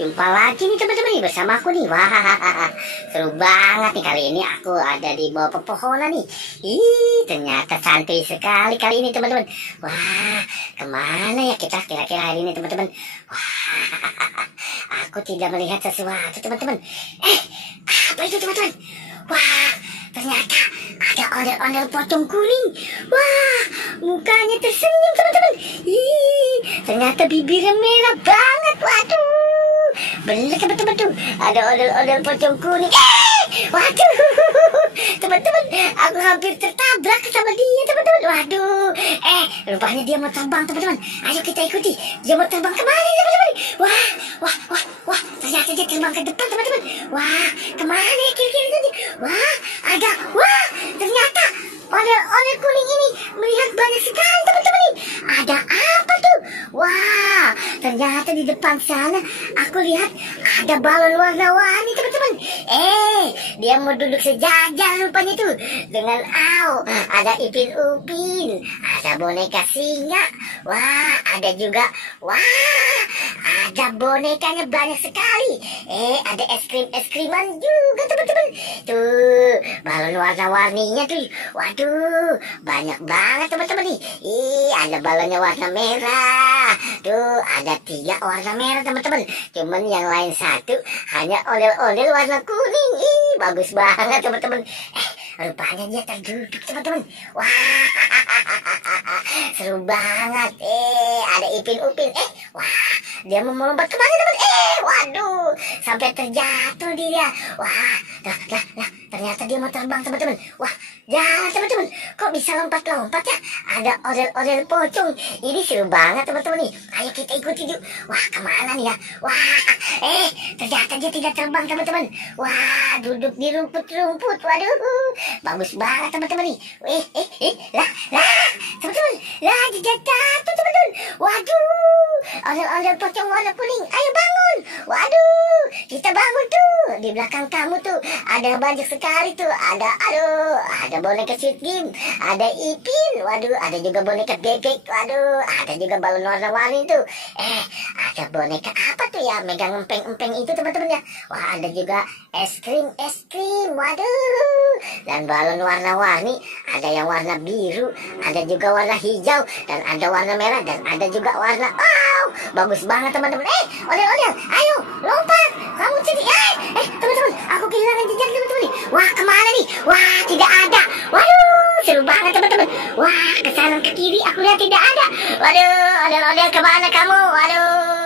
Jumpa lagi nih teman-teman nih bersama aku nih. Wah, seru banget nih kali ini aku ada di bawah pepohonan nih. Ih, ternyata santai sekali kali ini teman-teman. Wah, kemana ya kita kira-kira hari ini teman-teman? Wah, aku tidak melihat sesuatu teman-teman. Apa itu teman-teman? Wah, ternyata ada ondel-ondel pocong kuning. Wah, mukanya tersenyum teman-teman. Ih, ternyata bibirnya merah banget. Waduh, bener teman-teman tuh. Ada ondel-ondel pocong kuning. Waduh, teman-teman, aku hampir tertabrak sama dia teman-teman. Waduh, rupanya dia mau terbang teman-teman. Ayo kita ikuti. Dia mau terbang kemana teman-teman? Wah, ternyata dia terbang ke depan teman-teman. Wah, kemana ya kira-kira tadi? Wah, ternyata ondel-ondel kuning ini melihat banyak sekali teman-teman. Ada apa tuh? Wah, ternyata di depan sana aku lihat ada balon warna-warni teman-teman. Dia mau duduk sejajar rupanya tuh dengan ada Ipin Upin, ada boneka singa. Wah, ada juga ada bonekanya banyak sekali. Ada es kriman juga teman-teman. Tuh, balon warna-warninya tuh. Waduh, banyak banget teman-teman nih. Ada balonnya warna merah. Tuh, ada 3 warna merah teman-teman. Cuman yang lain satu hanya ondel-ondel warna kuning. Bagus banget teman-teman. Rupanya dia terduduk teman-teman. Wah, seru banget. Ada Ipin Upin. Wah, dia mau melompat kemana teman? Waduh, sampai terjatuh dia. Wah, ternyata dia mau terbang teman-teman. Wah, jangan teman-teman. Kok bisa lompat-lompat ya? Ada ondel-ondel pocong. Ini seru banget teman-teman nih. Ayo kita ikuti yuk. Wah, kemana nih ya? Wah, ternyata dia tidak terbang teman-teman. Wah, duduk di rumput-rumput. Waduh, bagus banget teman-teman nih. Teman-teman, dia jatuh teman-teman. Waduh, ondel-ondel pocong warna kuning. Ayo bangun. Waduh, kita bangun tuh. Di belakang kamu tuh ada banyak sekali tuh. Ada boneka Squid Game, ada Ipin. Waduh, ada juga boneka bebek. Waduh, ada juga balon warna-warni tuh. Ada boneka apa tuh ya? Megang empeng-empeng itu teman-teman ya. Wah, ada juga es krim. Waduh, dan balon warna-warni. Ada yang warna biru, ada juga warna hijau, dan ada warna merah, dan ada juga warna. Wow, bagus banget teman-teman. Ondel-ondel, ayo lompat. Kamu jadi teman-teman, aku kehilangan jejak teman-teman nih. Wah, kemana nih? Wah, tidak ada. Waduh, seru banget teman-teman. Wah, ke kanan ke kiri aku lihat tidak ada. Waduh, ondel-ondel kemana kamu? Waduh.